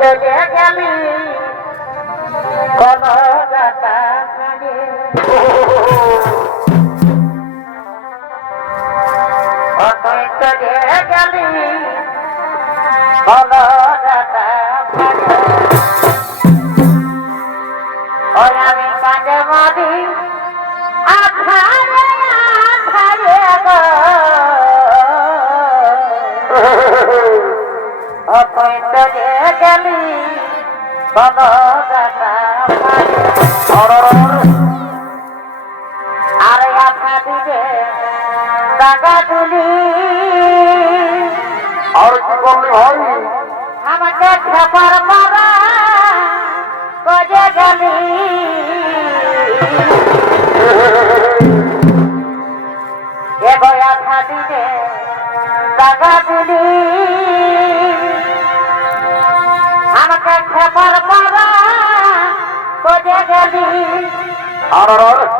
চলে গেলি। কোন তুই চলে গেলি। কোন আমি কাজে মারি আর গাথা দিবে দাগা তুলি আর কি করলি ভাই আমাকে খেপার মারা কজে গেলি এ বয়া দিবে দাগা তুলি খেপার বাবা বোঝে গেলি? আর?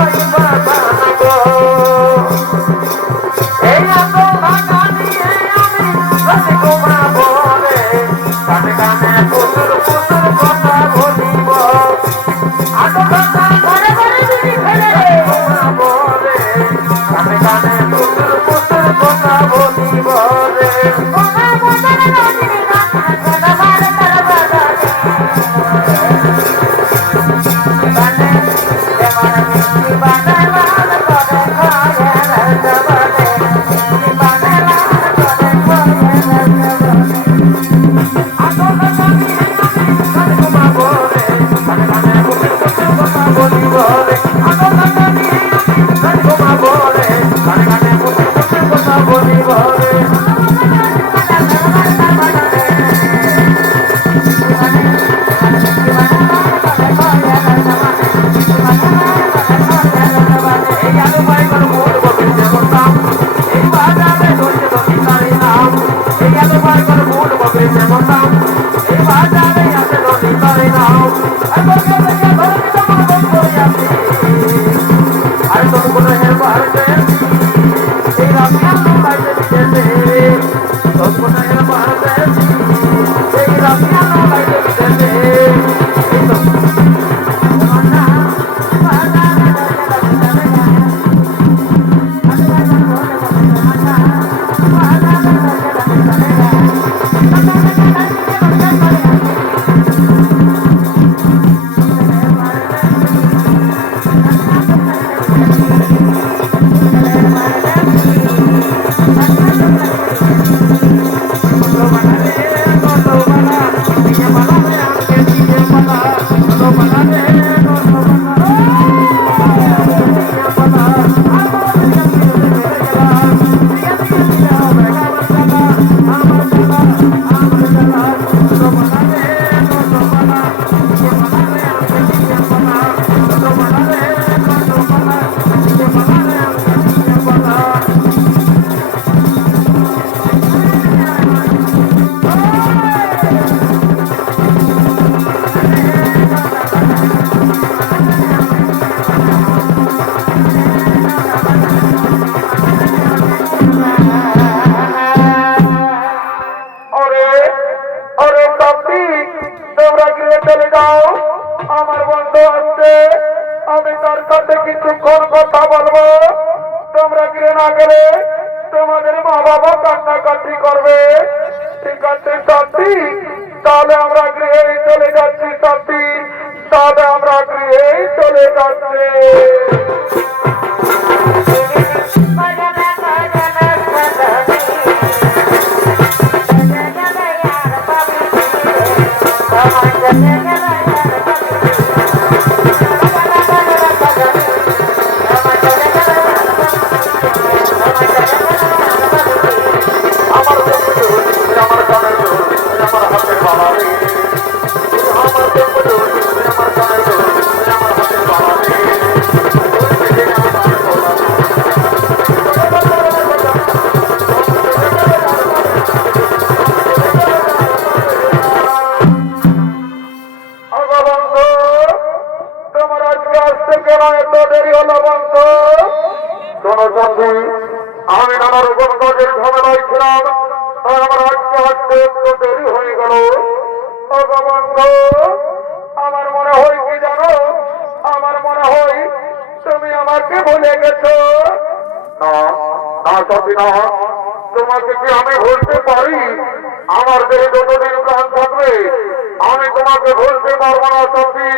তোমাকে ভুলতে পারব না সফি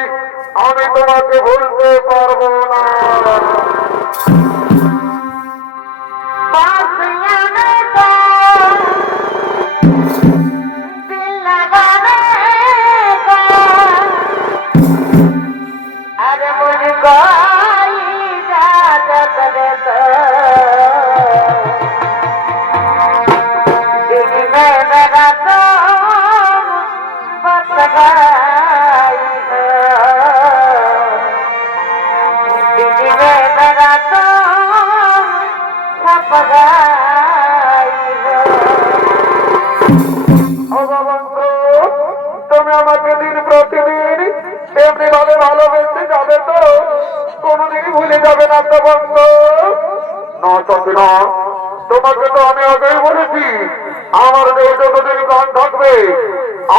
আমি তোমাকে ভুলতে পারব না। তুমি আমাকে দিন প্রতিদিন এমনি ভাবে ভালোবেসে যাবে তো। কোনোদিনই ভুলে যাবে না তো বন্ধু তোমাকে তো আমি আগেই বলেছি, আমার মেয়ে যতদিন গান থাকবে।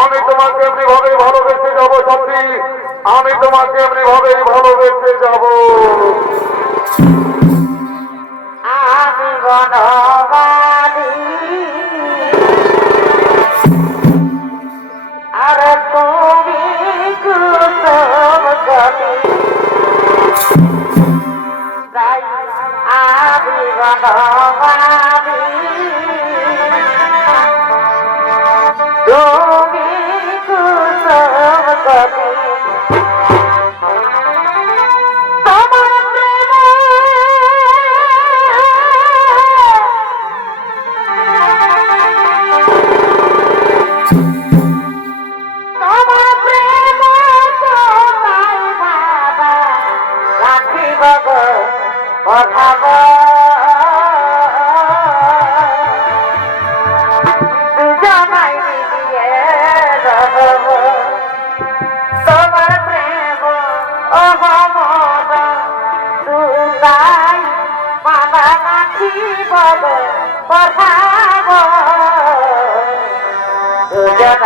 আমি তোমাকে এমনি ভাবে ভালোবেসে যাব সত্যি আমি তোমাকে এমনি ভাবে ভালোবেসে যাব। ha ha ha আমার জীবন পঠাব দুজন